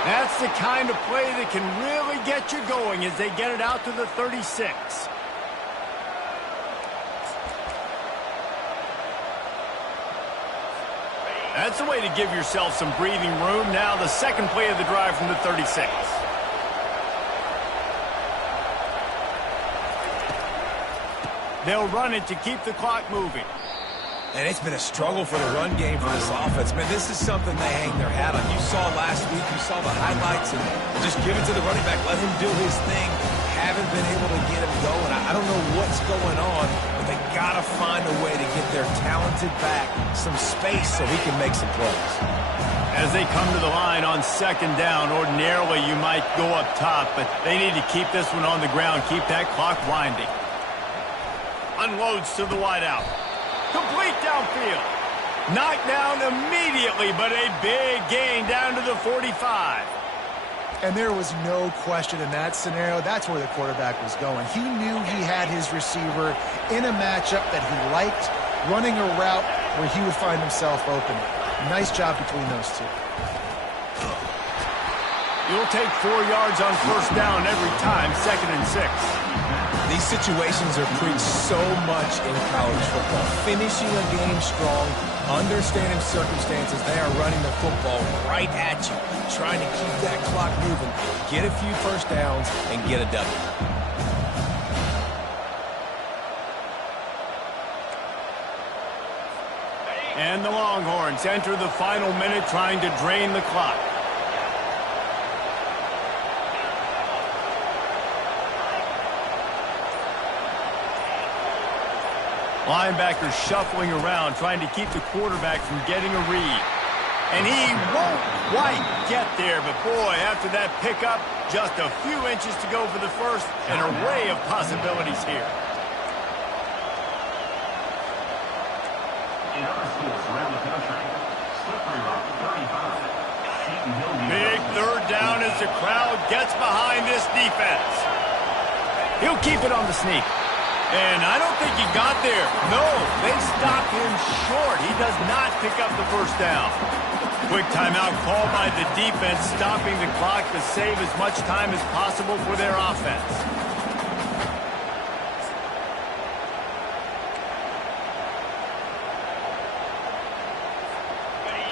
That's the kind of play that can really get you going as they get it out to the 36. That's a way to give yourself some breathing room. Now the 2nd play of the drive from the 36. They'll run it to keep the clock moving. And it's been a struggle for the run game for this offense. Man, this is something they hang their hat on. You saw last week, you saw the highlights, and just give it to the running back. Let him do his thing. Haven't been able to get him going. I don't know what's going on, but they got to find a way to get their talented back some space so he can make some plays. As they come to the line on second down, ordinarily you might go up top, but they need to keep this one on the ground, keep that clock winding. Unloads to the wideout. Complete downfield. Knocked down immediately, but a big gain down to the 45. And there was no question in that scenario. That's where the quarterback was going. He knew he had his receiver in a matchup that he liked, running a route where he would find himself open. Nice job between those two. You'll take 4 yards on first down every time, 2nd and 6. These situations are preached so much in college football. Finishing a game strong, understanding circumstances. They are running the football right at you, trying to keep that clock moving, get a few first downs, and get a W. And the Longhorns enter the final minute trying to drain the clock. Linebacker shuffling around, trying to keep the quarterback from getting a read. And he won't quite get there, but boy, after that pickup, just a few inches to go for the first. An array of possibilities here. In other schools around the country, Slippery Rock 35. Seton Hill, New Big York. third down as the crowd gets behind this defense. He'll keep it on the sneak. And I don't think he got there. No, they stopped him short. He does not pick up the first down. Quick timeout called by the defense, stopping the clock to save as much time as possible for their offense.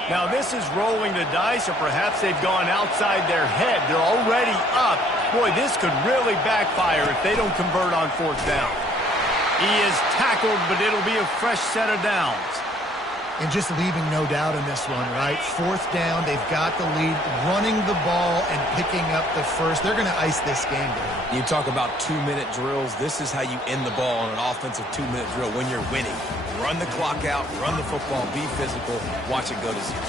Now this is rolling the dice, or perhaps they've gone outside their head. They're already up. Boy, this could really backfire if they don't convert on fourth down. He is tackled, but it'll be a fresh set of downs. And just leaving no doubt in this one, right? Fourth down, they've got the lead, running the ball and picking up the first. They're going to ice this game, Dave. You talk about 2-minute drills. This is how you end the ball on an offensive 2-minute drill when you're winning. Run the clock out, run the football, be physical, watch it go to zero.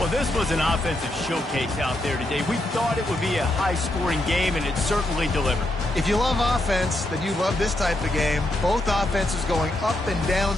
Well, this was an offensive showcase out there today. We thought it would be a high-scoring game, and it certainly delivered. If you love offense, then you love this type of game. Both offenses going up and down.